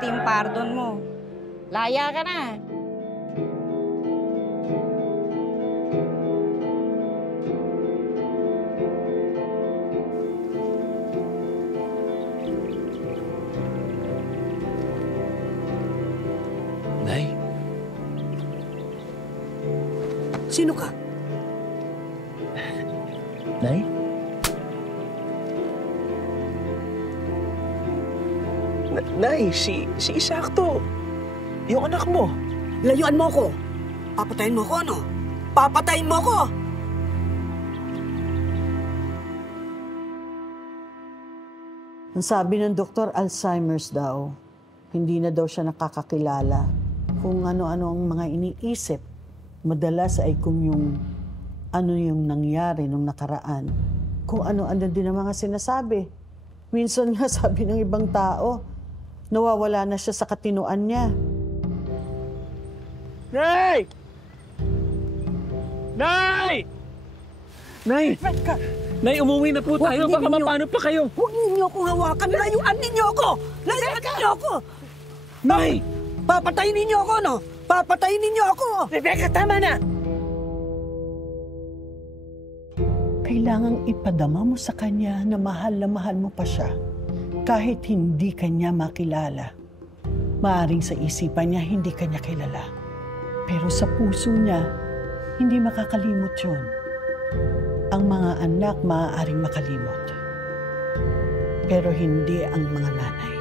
pati yung pardon mo. Laya ka na. Nay? Sino ka? Nay? Nay, si Isakto. Yung anak mo. Layuan mo ko. Papatayin mo ko, ano? Papatayin mo ko! Ang sabi ng doktor, Alzheimer's daw. Hindi na daw siya nakakakilala. Kung ano-ano ang mga iniisip. Madalas ay kung ano yung nangyari nung nakaraan. Kung ano-ano din ang mga sinasabi. Minsan nga sabi ng ibang tao, nawawala na siya sa katinuan niya. Nay! Nay! Nay! Nay, umuwi na po tayo. Baka mapano pa kayo. Huwag ninyo akong hawakan! Layuan ninyo ako! Layuan ninyo ako! Nay! Papatayin ninyo ako, no? Papatayin ninyo ako! Rebecca, tama na! Kailangang ipadama mo sa kanya na mahal mo pa siya. Kahit hindi kanya makilala. Maaring sa isipan niya hindi kanya kilala. Pero sa puso niya, hindi makakalimot yun. Ang mga anak maaaring makalimot. Pero hindi ang mga nanay.